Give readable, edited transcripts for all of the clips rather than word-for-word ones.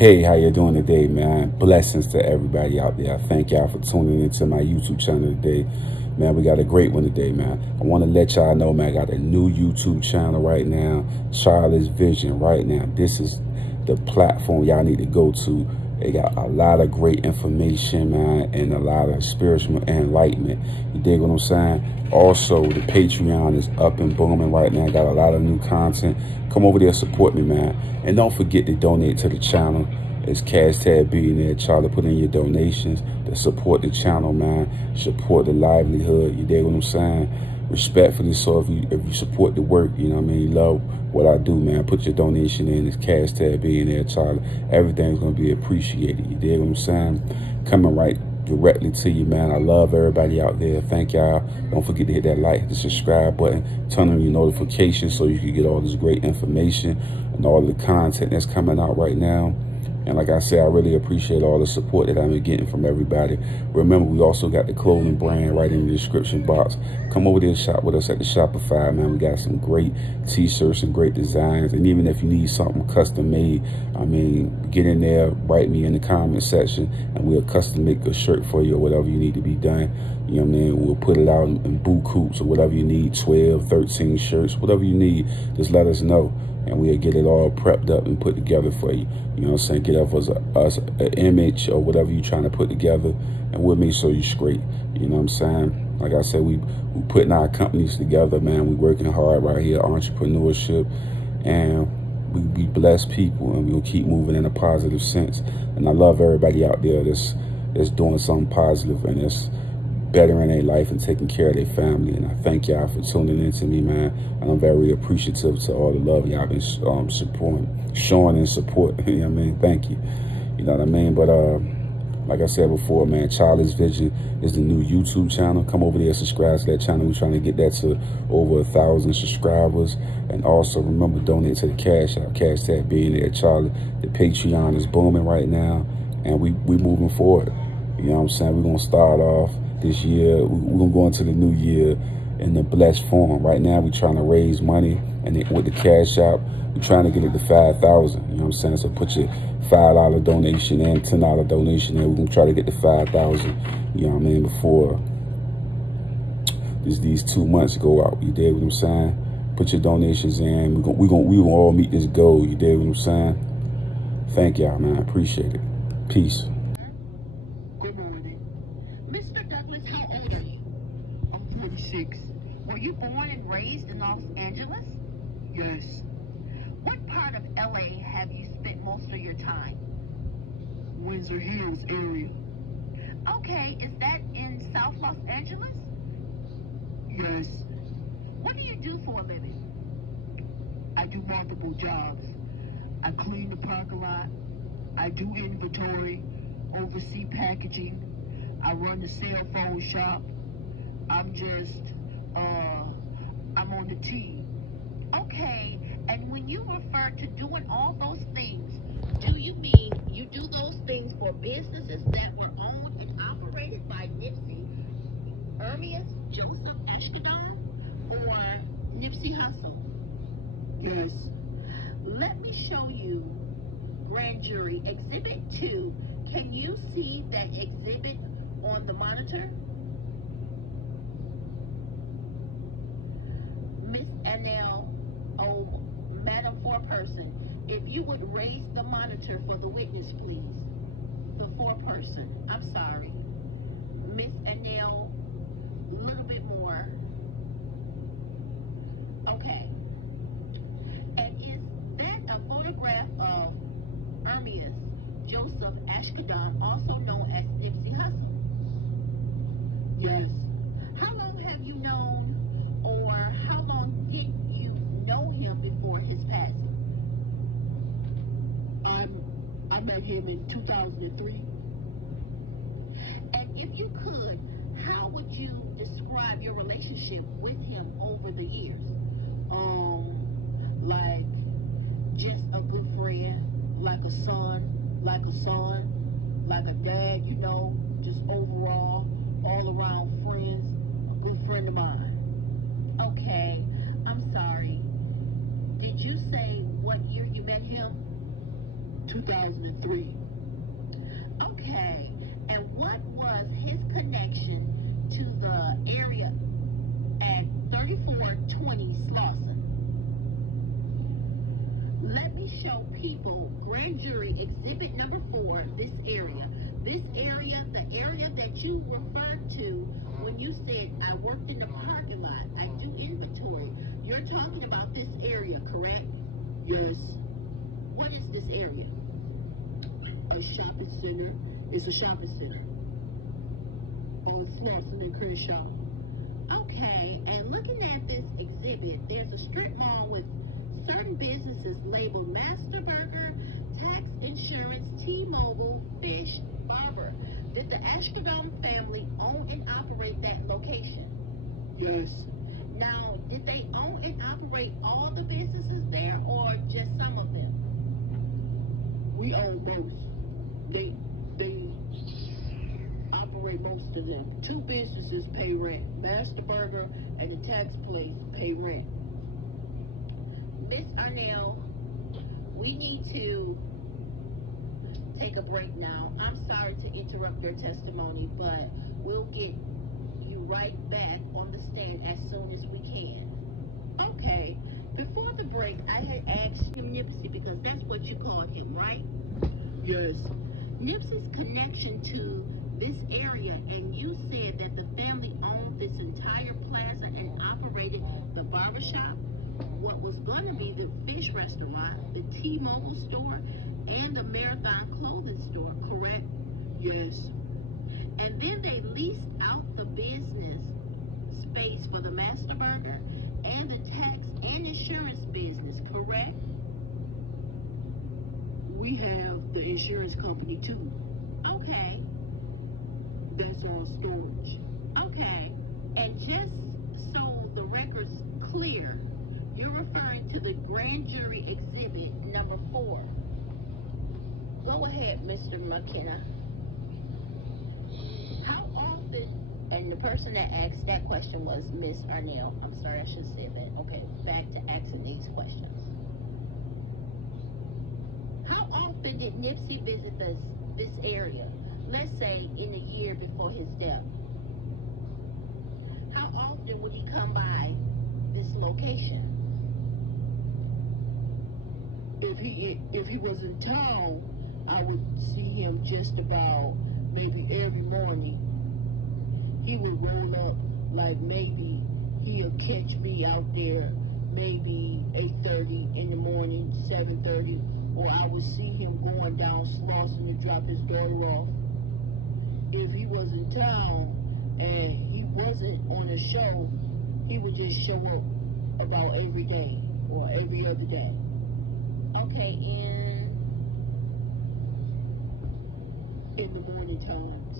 Hey, how you doing today, man? Blessings to everybody out there. I thank y'all for tuning into my YouTube channel today. Man, we got a great one today, man. I want to let y'all know, man, I got a new YouTube channel right now, Charlie's Vision right now. This is the platform y'all need to go to. They got a lot of great information, man, and a lot of spiritual enlightenment. You dig what I'm saying? Also, the Patreon is up and booming right now. Got a lot of new content. Come over there, support me, man. And don't forget to donate to the channel. It's #Billionaire Charlie. Put in your donations to support the channel, man. Support the livelihood. You dig what I'm saying? Respectfully, so if you support the work, you know what I mean, you love what I do, man, put your donation in. It's #Billionaire Charlie. Everything's gonna be appreciated. You dig what I'm saying? Coming right directly to you, man. I love everybody out there. Thank y'all. Don't forget to hit that like, the subscribe button, turn on your notifications so you can get all this great information and all the content that's coming out right now. And like I said, I really appreciate all the support that I've been getting from everybody. Remember, we also got the clothing brand right in the description box. Come over there and shop with us at the Shopify, man. We got some great t-shirts and great designs. And even if you need something custom made, I mean, get in there, write me in the comment section, and we'll custom make a shirt for you or whatever you need to be done. You know what I mean? We'll put it out in boot coops or whatever you need, 12, 13 shirts, whatever you need, just let us know. And we'll get it all prepped up and put together for you. You know what I'm saying? Get up us an image or whatever you're trying to put together, and we'll make sure you're straight. You know what I'm saying? Like I said, we putting our companies together, man. We working hard right here, entrepreneurship, and we bless people, and we'll keep moving in a positive sense. And I love everybody out there that's doing something positive and that's bettering their life and taking care of their family. And I thank y'all for tuning in to me, man. And I'm very appreciative to all the love y'all been showing and support. You know what I mean? Thank you. You know what I mean? But like I said before, man, Charlie's Vision is the new YouTube channel. Come over there, subscribe to that channel. We're trying to get that to over 1,000 subscribers. And also remember, donate to the Cash App, #Billionaire Charlie. The Patreon is booming right now, and we moving forward. You know what I'm saying? We're gonna start off this year. We're gonna go into the new year in the blessed form. Right now, we're trying to raise money, and with the Cash App, we're trying to get it to 5,000. You know what I'm saying? So put your $5 donation and $10 donation in. We're gonna try to get to 5,000. You know what I mean? Before these 2 months go out. You dig what I'm saying? Put your donations in. We gonna all meet this goal. You dig what I'm saying? Thank y'all, man. I appreciate it. Peace. How old are you? I'm 46. Were you born and raised in Los Angeles? Yes. What part of LA have you spent most of your time? Windsor Hills area. Okay, is that in South Los Angeles? Yes. What do you do for a living? I do multiple jobs. I clean the parking lot. I do inventory, oversee packaging. I run the cell phone shop. I'm on the team. Okay, and when you refer to doing all those things, do you mean you do those things for businesses that were owned and operated by Nipsey, Joseph Ashkadon, or Nipsey Hussle? Yes. Let me show you Grand Jury Exhibit 2. Can you see that exhibit on the monitor? Miss Annelle, oh, Madam Foreperson, if you would raise the monitor for the witness, please. The foreperson, I'm sorry. Miss Annelle, a little bit more. Okay. And is that a photograph of Joseph Ashkadon, also known as Nipsey Hussle? Yes. How long have you known, or how long did you know him before his passing? I met him in 2003. And if you could, how would you describe your relationship with him over the years? Like Just a good friend, like a son, like a dad, you know, just overall, all around friends, a good friend of mine. Okay, I'm sorry. Did you say what year you met him? 2003. Okay, and what was his connection to the area at 3420 Slauson? Let me show people grand jury exhibit number 4, this area. This area, the area that you referred to when you said, I worked in the parking lot, I do inventory. You're talking about this area, correct? Yes, What is this area? a shopping center. It's a shopping center on Slauson and Crenshaw. Okay, and looking at this exhibit, there's a strip mall with certain businesses labeled Master Burger, Tax Insurance, T-Mobile, Fish, Barber. Did the Ashkodom family own and operate that location? Yes, Now, did they own and operate all the businesses there or just some of them? we own both. They operate most of them. 2 businesses pay rent. Master Burger and the tax place pay rent. Miss Arnell, we need to take a break now. I'm sorry to interrupt your testimony, but we'll get you right back on the stand as soon as we can. Okay, before the break, I had asked him Nipsey because that's what you called him, right? Yes, Nipsey's connection to this area, and you said that the family owned this entire plaza and operated the barbershop, what was going to be the fish restaurant, the T-Mobile store, and the Marathon clothing store, correct? yes, And then they leased out the business space for the Master Burger and the tax and insurance business, correct? we have the insurance company too. Okay, That's our storage. okay. And just so the record's clear, you're referring to the grand jury exhibit number 4. Go ahead, Mr. McKenna. How often, and the person that asked that question was Miss Arnell. I'm sorry, I should have said that. Okay, back to asking these questions. How often did Nipsey visit this area? Let's say in a year before his death. How often would he come by this location? If he was in town, I would see him just about maybe every morning. He would roll up, like maybe he'll catch me out there maybe 8:30 in the morning, 7:30, or I would see him going down Slauson to drop his daughter off. If he was in town and he wasn't on a show, he would just show up about every day or every other day. Okay, In the morning times.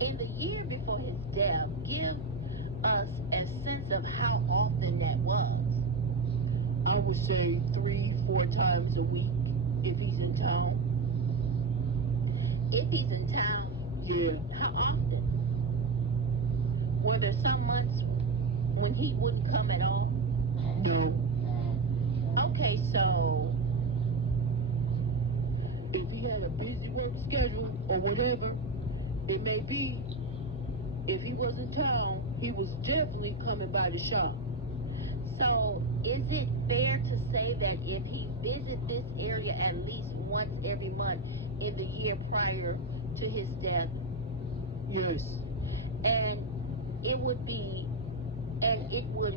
in the year before his death, give us a sense of how often that was. I would say 3-4 times a week if he's in town. If he's in town, Yeah, how often? Were there some months when he wouldn't come at all? no. Okay, so If he had a busy work schedule or whatever, it may be. If he was in town, he was definitely coming by the shop. So, is it fair to say that if he visited this area at least once every month in the year prior to his death, Yes, and it would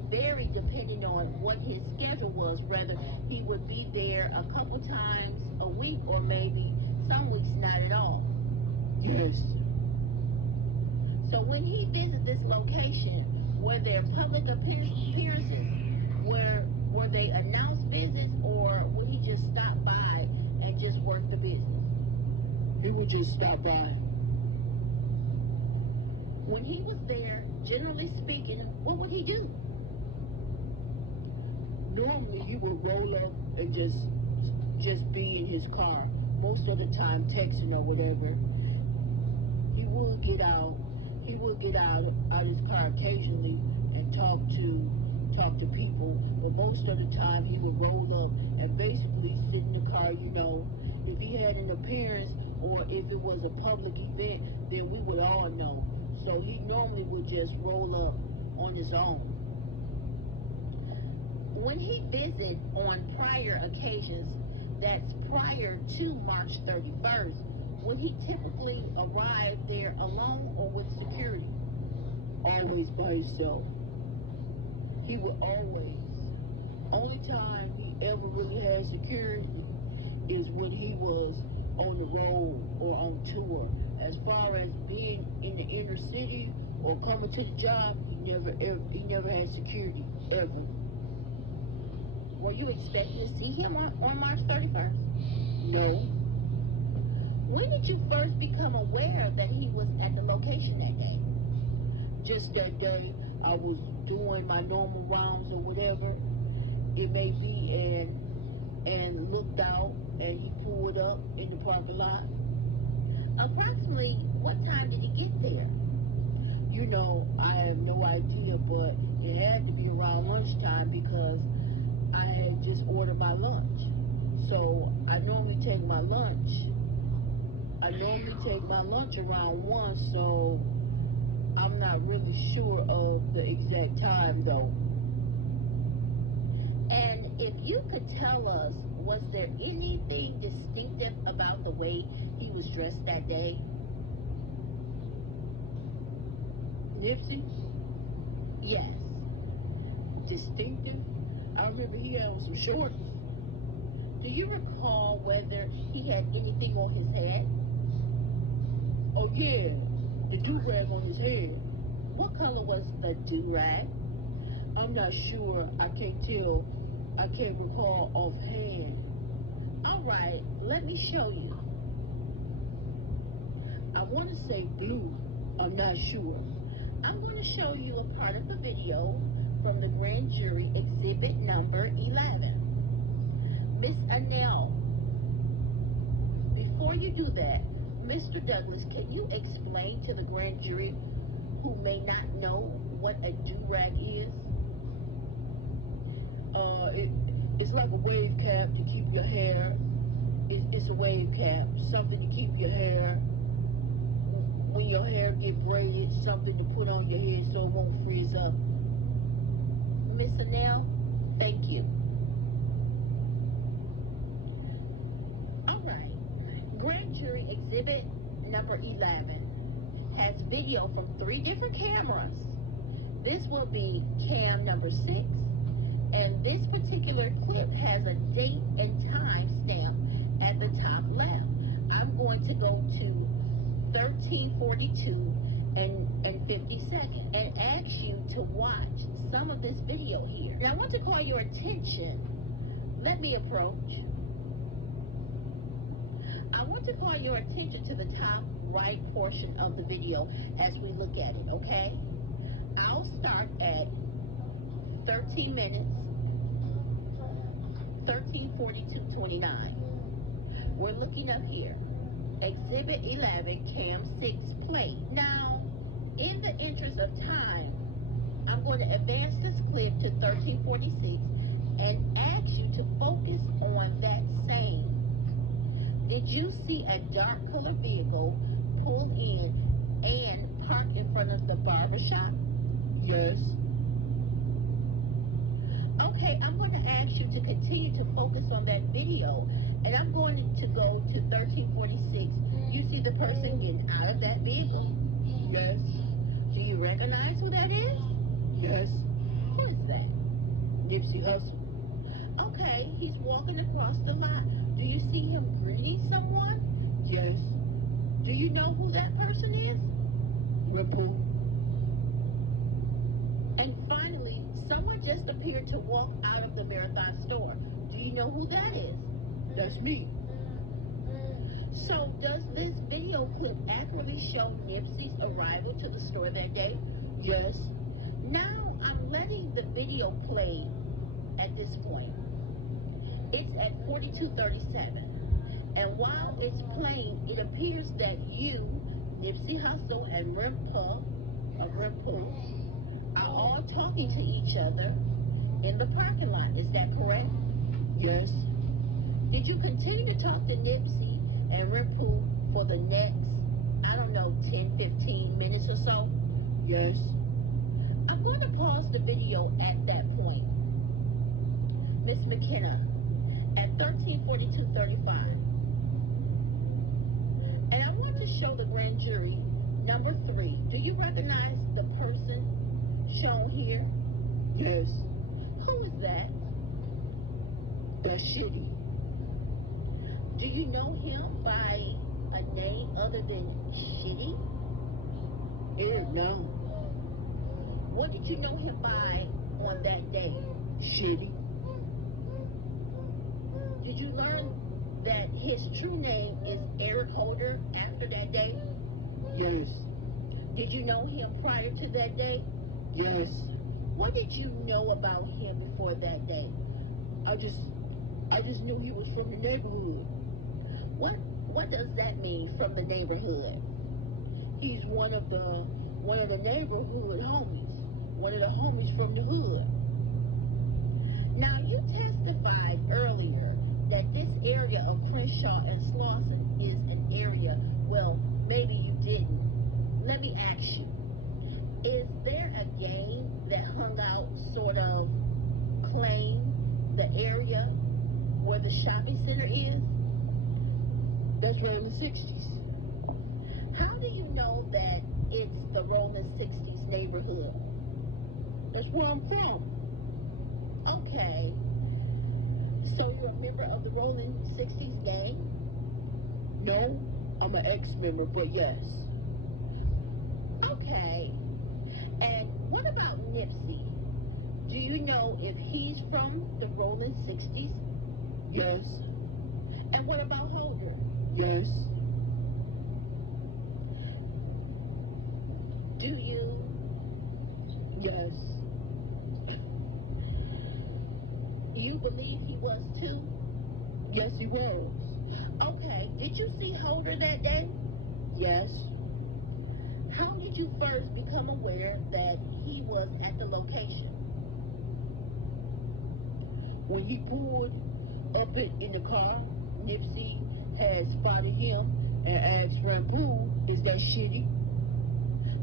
vary depending on what his schedule was, whether he would be there a couple times a week or maybe some weeks not at all. yes. So when he visited this location, were there public appearances? Were they announced visits, or would he just stop by and just work the business? He would just stop by. When he was there, generally speaking, what would he do? Normally he would roll up and just be in his car. Most of the time texting or whatever. He would get out his car occasionally and talk to people but most of the time he would roll up and basically sit in the car, you know. If he had an appearance or if it was a public event, then we would all know. So he normally would just roll up on his own. When he visited on prior occasions, that's prior to March 31st, would he typically arrive there alone or with security? Always by himself. He would always. Only time he ever really had security is when he was on the road or on tour. As far as being in the inner city or coming to the job, he never had security ever. Were you expecting to see him on March 31st? No. When did you first become aware that he was at the location that day? Just that day, I was doing my normal rounds or whatever it may be, and looked out, and he pulled up in the parking lot. Approximately what time did he get there? You know, I have no idea, but it had to be around lunchtime because I had just ordered my lunch. So I normally take my lunch. Around 1, so I'm not really sure of the exact time though. And if you could tell us, was there anything distinctive about the way he was dressed that day? Nipsey? Yes. Distinctive? I remember he had on some shorts. Do you recall whether he had anything on his head? Oh yeah, the do-rag on his head. What color was the do-rag? I'm not sure. I can't tell. I can't recall offhand. All right, let me show you. I want to say blue. I'm not sure. I'm going to show you a part of the video from the grand jury exhibit number 11. Miss Annelle, before you do that, Mr. Douglas, can you explain to the grand jury who may not know what a do-rag is? It's like a wave cap to keep your hair. It's a wave cap, something to keep your hair. When your hair get braided, something to put on your head so it won't freeze up. Miss Annelle, thank you. All right. Grand jury exhibit number 11 has video from 3 different cameras. This will be cam number 6, and this particular clip has a date and time stamp at the top left. I'm going to go to 13:42 and 50 seconds and ask you to watch some of this video here. Now I want to call your attention. Let me approach. I want to call your attention to the top right portion of the video as we look at it, okay? I'll start at 13 minutes, 13:42:29. We're looking up here. Exhibit 11, Cam 6, play. Now, in the interest of time, I'm going to advance this clip to 13:46 and ask you to focus on that same. Did you see a dark colored vehicle pull in and park in front of the barber shop? Yes. Okay, I'm going to ask you to continue to focus on that video, and I'm going to go to 13:46. You see the person getting out of that vehicle? Yes. Do you recognize who that is? Yes. Who is that? Nipsey Hussle. Okay, he's walking across the lot. Do you see him greeting someone? Yes. Do you know who that person is? Ripple. And finally, someone just appeared to walk out of the Marathon store. Do you know who that is? That's me. So does this video clip accurately show Nipsey's arrival to the store that day? Yes. Now I'm letting the video play at this point. It's at 42:37. And while it's playing, it appears that you, Nipsey Hussle, and Rimpo are all talking to each other in the parking lot. Is that correct? Yes. Did you continue to talk to Nipsey and Renpoo for the next, I don't know, 10, 15 minutes or so? Yes. I'm going to pause the video at that point. Miss McKenna, at 13:42:35. And I want to show the grand jury number 3. Do you recognize the person shown here? Yes. Who is that? That's Shitty. Do you know him by a name other than Shitty? No. What did you know him by on that day? Shitty. Did you learn that his true name is Eric Holder after that day? Yes. Did you know him prior to that day? Yes. What did you know about him before that day? I just knew he was from the neighborhood. What does that mean, from the neighborhood? He's one of the neighborhood homies. One of the homies from the hood. Now, you testified earlier that this area of Crenshaw and Slauson is an area, well, maybe you didn't. Let me ask you, is there a gang that hung out, sort of claim the area where the shopping center is? That's Rolling 60s. How do you know that it's the Rolling 60s neighborhood? That's where I'm from. Okay. So you're a member of the Rolling 60s gang? No, I'm an ex-member, but yes. Okay. And what about Nipsey? Do you know if he's from the Rolling 60s? Yes. And what about Holder? Yes. Do you? Yes. You believe he was too? Yes, he was. Okay. Did you see Holder that day? Yes. How did you first become aware that he was at the location? When he pulled up in the car, Nipsey had spotted him and asked Renpoo, "Is that Shitty?"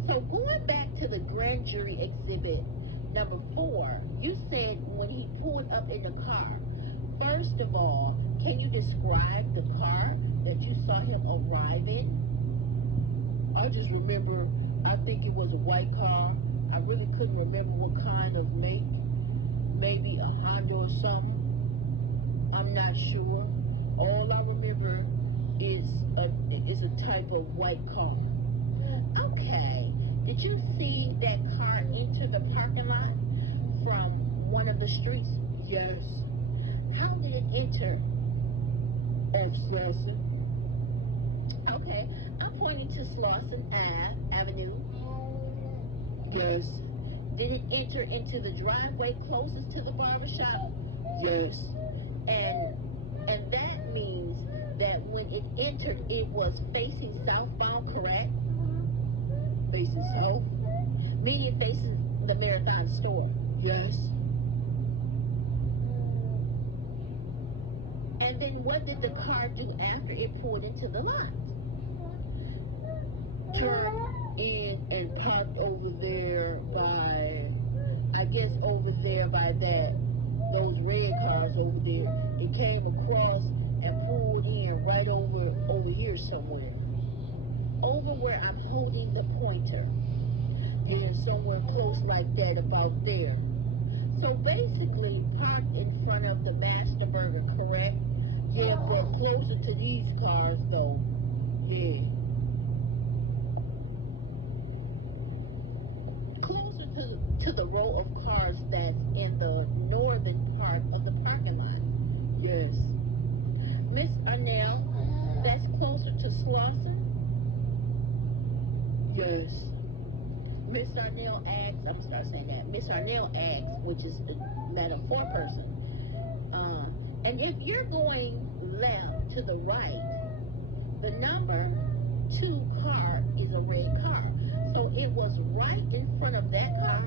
So going back to the grand jury exhibit number 4, you said when he pulled up in the car, first of all, can you describe the car that you saw him arrive in? I just remember, I think it was a white car. I really couldn't remember what kind of make. Maybe a Honda or something. I'm not sure. All I remember is a type of white car. Okay. Did you see that car enter the parking lot from one of the streets? Yes. How did it enter? Off Slauson. Okay. I'm pointing to Slauson Avenue. Yes. Did it enter into the driveway closest to the barbershop? Yes. And that means that when it entered, it was facing southbound, correct? Facing south? Meaning it faces the Marathon store. Yes. And then what did the car do after it pulled into the lot? Turned in and parked over there by, I guess over there by those red cars over there. It came across and pulled in right over here somewhere. Over where I'm holding the pointer. Yeah, somewhere close like that, about there. So basically parked in front of the Master Burger, correct? Yeah, but closer to these cars though. Yeah. Closer to the row of cars that's in the northern part of the parking lot. Yes. Miss Arnell, that's closer to Slauson? Yes. Miss Arnell asks, I'm start saying that. Miss Arnell asks, which is Madam 4 person. And if you're going left to the right, the number 2 car is a red car. So it was right in front of that car,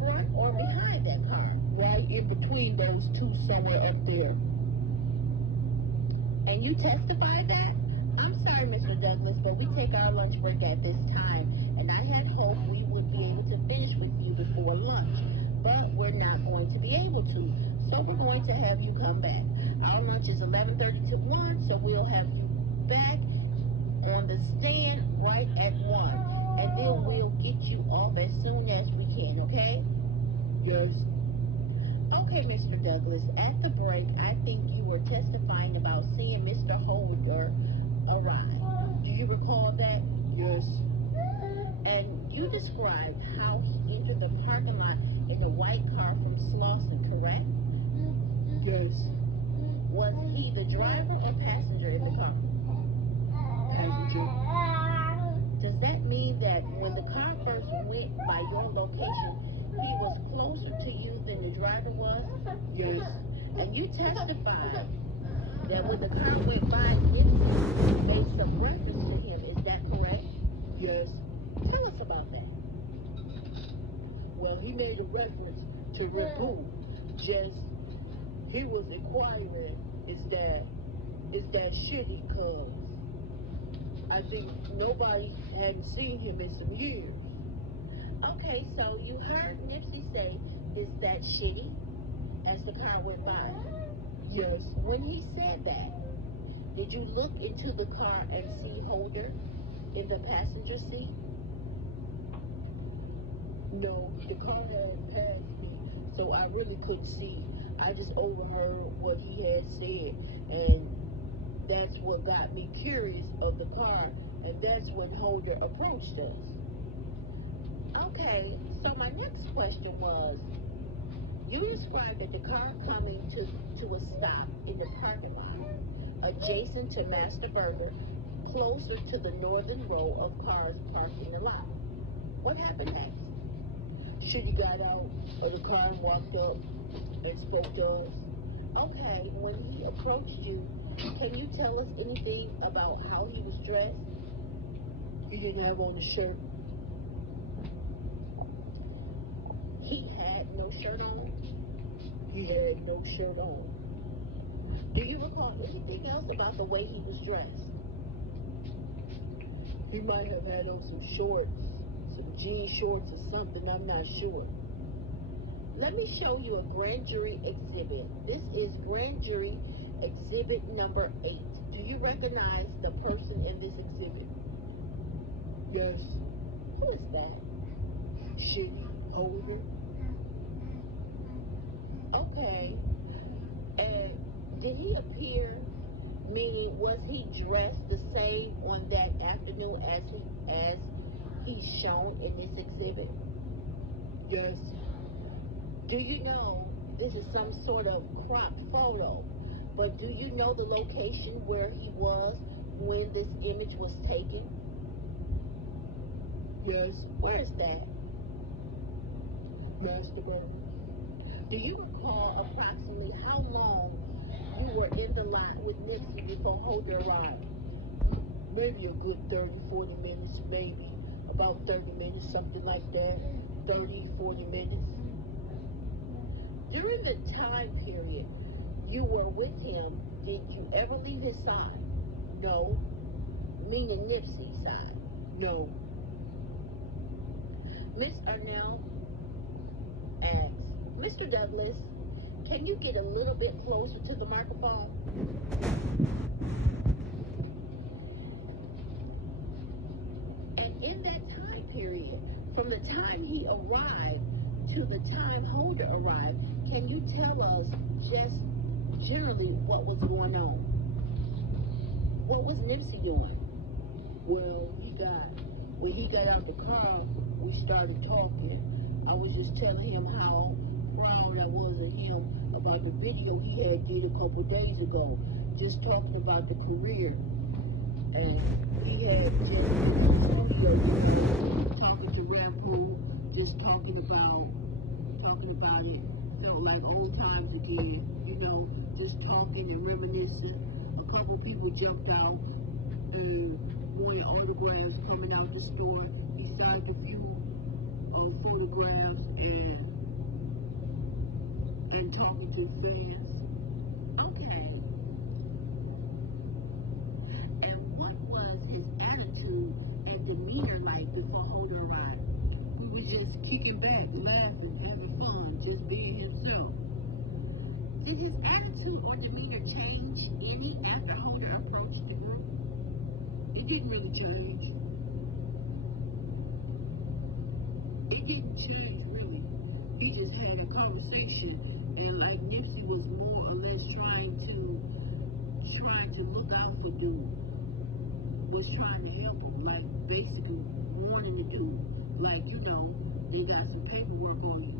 front or behind that car? Right in between those two somewhere up there. And you testified that? I'm sorry, Mr. Douglas, but we take our lunch break at this time, and I had hoped we would be able to finish with you before lunch, but we're not going to be able to, so we're going to have you come back. Our lunch is 11:30 to 1, so we'll have you back on the stand right at 1, and then we'll get you off as soon as we can, okay? Yes. Okay, Mr. Douglas, at the break, I think you were testifying about seeing Mr. Holder arrive. Do you recall that? Yes. And you described how he entered the parking lot in a white car from Slauson, correct? Yes. Was he the driver or passenger in the car? Passenger. Does that mean that when the car first went by your location, he was closer to you than the driver was? Yes. And you testified that when the car went by, Nipsey made some reference to him. Is that correct? Yes. Tell us about that. Well, he made a reference to Rabu. Just, he was inquiring, is that shitty, cuz I think nobody hadn't seen him in some years. Okay, so you heard Nipsey say, is that shitty, as the car went by? Yes. When he said that, did you look into the car and see Holder in the passenger seat? No, the car had passed me, so I really couldn't see. I just overheard what he had said, and that's what got me curious of the car, and that's when Holder approached us. Okay, so my next question was, you described that the car coming to a stop in the parking lot, adjacent to Master Burger, closer to the northern row of cars parked in the lot. What happened next? Shitty got out of the car and walked up and spoke to us. Okay, when he approached you, can you tell us anything about how he was dressed? He didn't have on a shirt. He had no shirt on? He had no shirt on. Do you recall anything else about the way he was dressed? He might have had on some shorts, some jean shorts or something, I'm not sure. Let me show you a grand jury exhibit. This is grand jury exhibit number 8. Do you recognize the person in this exhibit? Yes. Who is that? Shitty Holder. Okay. And did he appear, meaning was he dressed the same on that afternoon as he's shown in this exhibit? Yes. Do you know this is some sort of cropped photo, but do you know the location where he was when this image was taken? Yes. Where is that? Master Burger. Do you recall approximately how long you were in the lot with Nipsey before Holder arrived? Maybe a good 30, 40 minutes, maybe. About 30 minutes, something like that. 30, 40 minutes. During the time period you were with him, did you ever leave his side? No. Meaning Nipsey's side? No. Miss Arnell asks, Mr. Douglas, can you get a little bit closer to the microphone? And in that time period, from the time he arrived to the time Holder arrived, can you tell us just generally what was going on? What was Nipsey doing? Well, when he got out the car, we started talking. I was just telling him how proud I was of him about the video he had did a couple days ago, just talking about the career. And he had just talking to Rampoo, just talking about it. Felt like old times again, you know, just talking and reminiscing. A couple people jumped out and wanted autographs coming out the store. He signed a few photographs and and talking to fans. Okay. And what was his attitude and demeanor like before Holder arrived? He was just kicking back, laughing, having fun, just being himself. Did his attitude or demeanor change any after Holder approached the group? It didn't really change. It didn't change, really. He just had a conversation, and like Nipsey was more or less trying to look out for dude. Was trying to help him, like basically warning the dude, like, you know, they got some paperwork on you.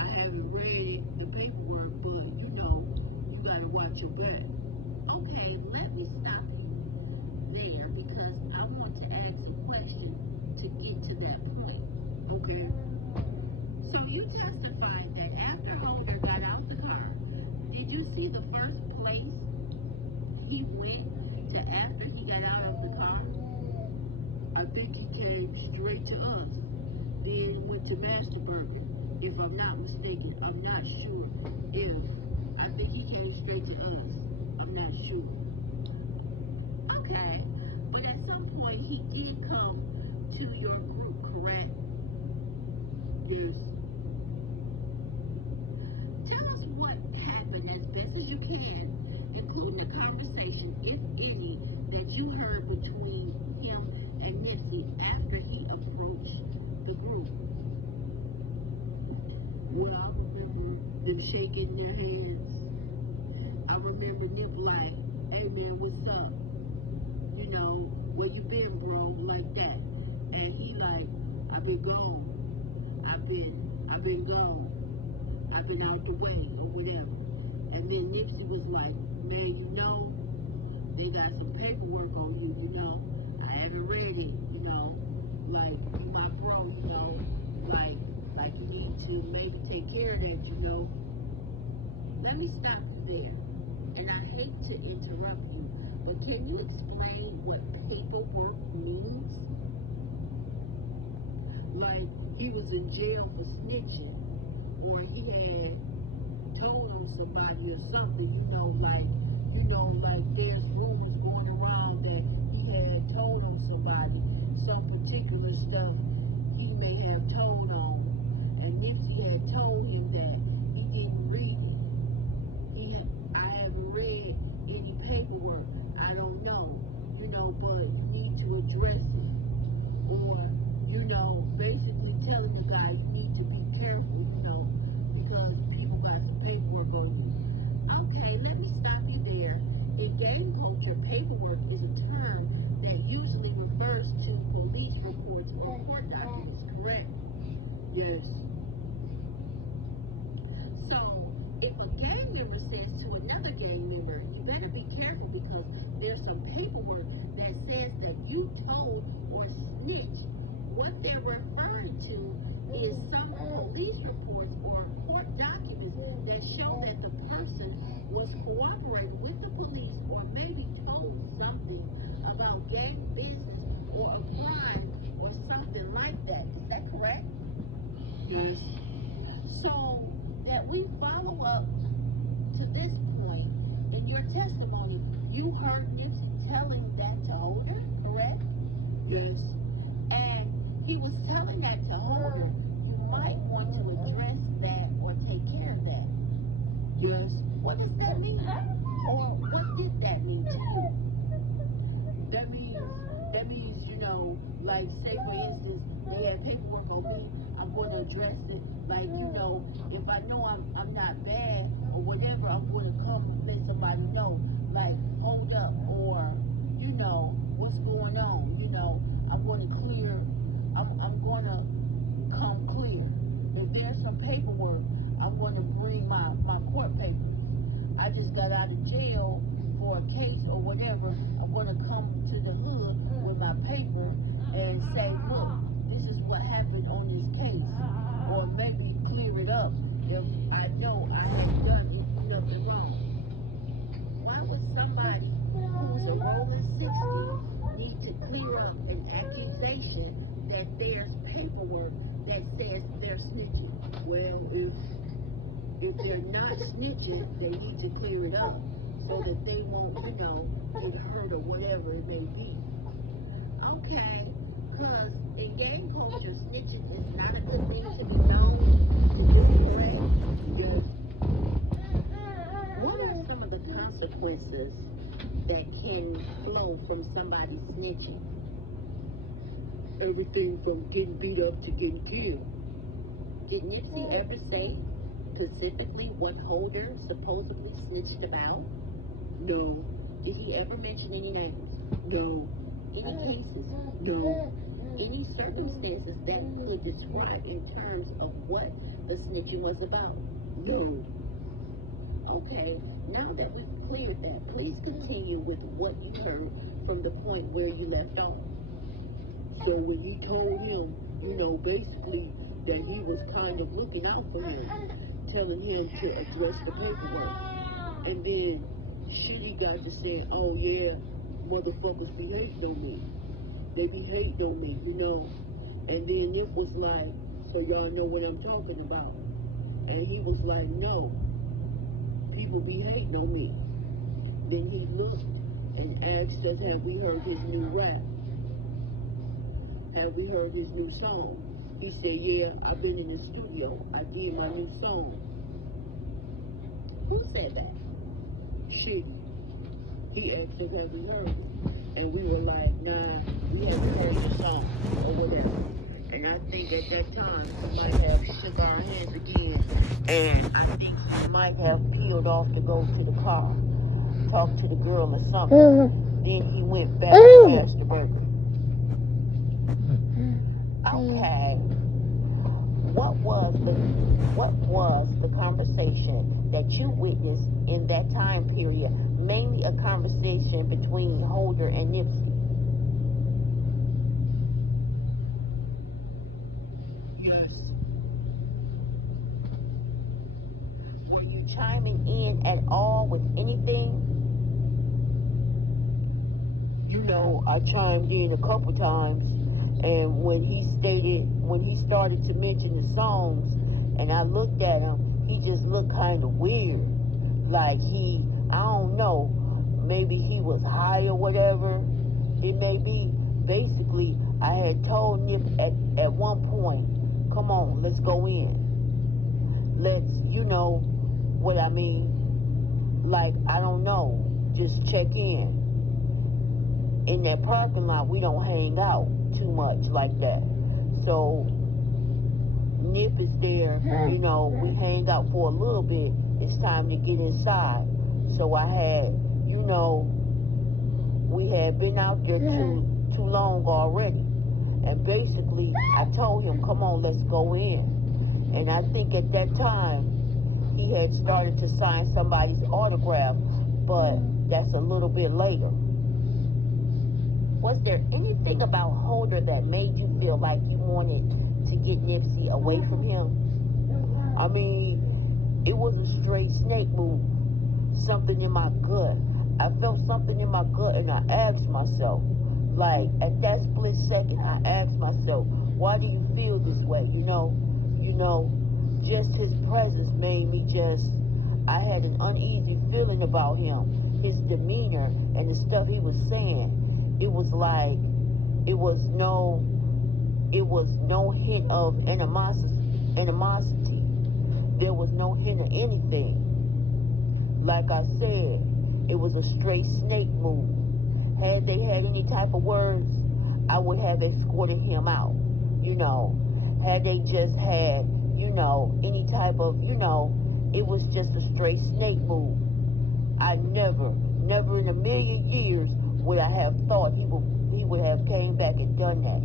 I haven't read the paperwork, but you know, you gotta watch your back. Okay, let me stop you there because I want to ask a question to get to that point. Okay. So you testified that after Holder got out the car, did you see the first place he went to after he got out of the car? I think he came straight to us. Then went to Master Burger, if I'm not mistaken. I'm not sure if. I think he came straight to us. I'm not sure. Okay, but at some point he did come to your group, correct? Yes. Tell us what happened as best as you can, including the conversation, if any, that you heard between him and Nipsey after he approached the group. Well, I remember them shaking their hands. I remember Nip like, hey man, what's up? You know, where you been, bro? Like that. And he like, I've been gone. I've been gone. I've been out the way or whatever. And then Nipsey was like, man, you know, they got some paperwork on you, you know. I haven't read it, you know. Like, you my bro, you know. Like you need to maybe take care of that, you know. Let me stop you there. And I hate to interrupt you, but can you explain what paperwork means? Like, he was in jail for snitching, or he had told on somebody or something, you know, like there's rumors going around that he had told on somebody, some particular stuff he may have told on, and Nipsey had told him that he didn't read it. I haven't read any paperwork, I don't know, you know, but you need to address it, or, you know, basically telling the guy you need to be careful, you know, because people got some paperwork on you. Okay, let me stop you there. In gang culture, paperwork is a term that usually refers to police reports or court documents, correct? Yes. So, if a gang member says to another gang member, you better be careful because there's some paperwork that says that you told or snitched, what they're referring to is some police reports or court documents that show that the person was cooperating with the police or maybe told something about gang business or a crime or something like that. Is that correct? Yes. So that we follow up to this point in your testimony, you heard Nipsey telling that to Holder, correct? Yes. And he was telling that to Holder. You might want to address that or take care of that. Yes. What does that mean? Or what did that mean to you? That means, you know, like, say for instance, they had paperwork on me, I'm going to address it. Like, you know, if I know I'm not bad or whatever, I'm going to come let somebody know, like, hold up, or, you know, what's going on, you know, I'm going to clear, I'm going to come clear. If there's some paperwork, I'm going to bring my court papers. I just got out of jail for a case or whatever. I'm going to come to the hood with my paper and say, look, this is what happened on this case. Or maybe clear it up if I know I have done nothing wrong. Why would somebody who's a rolling 60 need to clear up an accusation that there's paperwork that says they're snitching? Well, if they're not snitching, they need to clear it up so that they won't, get hurt or whatever it may be. Okay, because in gang culture, snitching is not a good thing to be known to do, correct? Yes. What are some of the consequences that can flow from somebody snitching? Everything from getting beat up to getting killed. Did Nipsey ever say specifically what Holder supposedly snitched about? No. Did he ever mention any names? No. Any cases? No. Any circumstances that could describe in terms of what the snitching was about? No. Okay, now that we've cleared that, please continue with what you heard from the point where you left off. So when he told him, basically that he was kind of looking out for him, telling him to address the paperwork. And then Shitty got to saying, oh yeah, motherfuckers be hating on me. They be hating on me, And then it was like, so y'all know what I'm talking about. And he was like, no, people be hating on me. Then he looked and asked us, have we heard his new rap? Have we heard his new song? He said, yeah, I've been in the studio. I did my new song. Who said that? Shit. He asked us, have we heard it? And we were like, nah, we haven't heard the song, or whatever. And I think at that time, we might have shook our hands again. And I think he might have peeled off to go to the car, talk to the girl or something. Then he went back to Pastor Burger. Okay. What was the conversation that you witnessed in that time period? Mainly a conversation between Holder and Nipsey. Yes. Were you chiming in at all with anything? I chimed in a couple times, and when he started to mention the songs, and I looked at him, he just looked kind of weird. Like I don't know, maybe he was high or whatever. It may be. Basically, I had told Nip at one point, come on, let's go in. Let's, what I mean? Like, I don't know, just check in. In that parking lot, we don't hang out too much like that. So, Nip is there, we hang out for a little bit. It's time to get inside. So I had, we had been out there too long already. And basically, I told him, come on, let's go in. And I think at that time, he had started to sign somebody's autograph, but that's a little bit later. Was there anything about Holder that made you feel like you wanted to get Nipsey away from him? I mean, it was a straight snake move. Something in my gut. I felt something in my gut, and I asked myself, like, at that split second, I asked myself, why do you feel this way? Just his presence made me I had an uneasy feeling about him. His demeanor and the stuff he was saying. It was like, it was no hint of animosity. There was no hint of anything. Like I said, it was a straight snake move. Had they had any type of words, I would have escorted him out. Had they just had, any type of, it was just a straight snake move. I never in a million years would I have thought he would have came back and done that,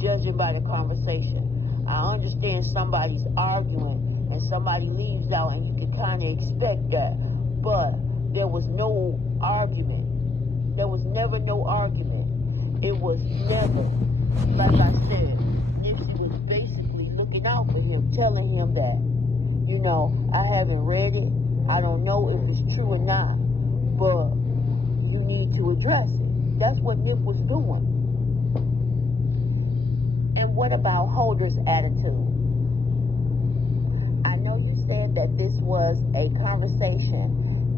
judging by the conversation. I understand somebody's arguing and somebody leaves out and you can kind of expect that, but there was no argument. There was never no argument. It was never, like I said, Nipsey was basically looking out for him, telling him that, I haven't read it. I don't know if it's true or not, but you need to address it. That's what Nip was doing. And what about Holder's attitude? I know you said that was a conversation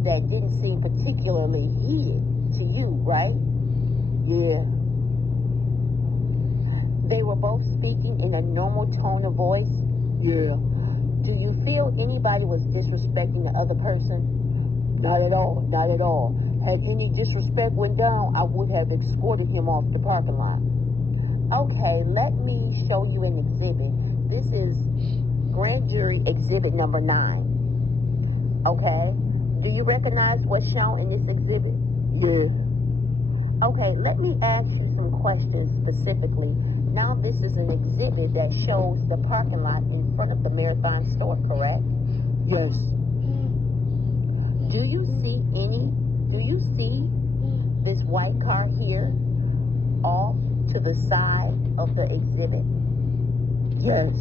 that didn't seem particularly heated to you, right? Yeah. They were both speaking in a normal tone of voice? Yeah. Do you feel anybody was disrespecting the other person? Not at all, not at all. Had any disrespect went down, I would have escorted him off the parking lot. Okay, let me show you an exhibit. This is Grand Jury Exhibit number 9. Okay? Do you recognize what's shown in this exhibit? Yeah. Okay, let me ask you some questions specifically. Now this is an exhibit that shows the parking lot in front of the Marathon store, correct? Yes. Do you see this white car here off to the side of the exhibit? Yes.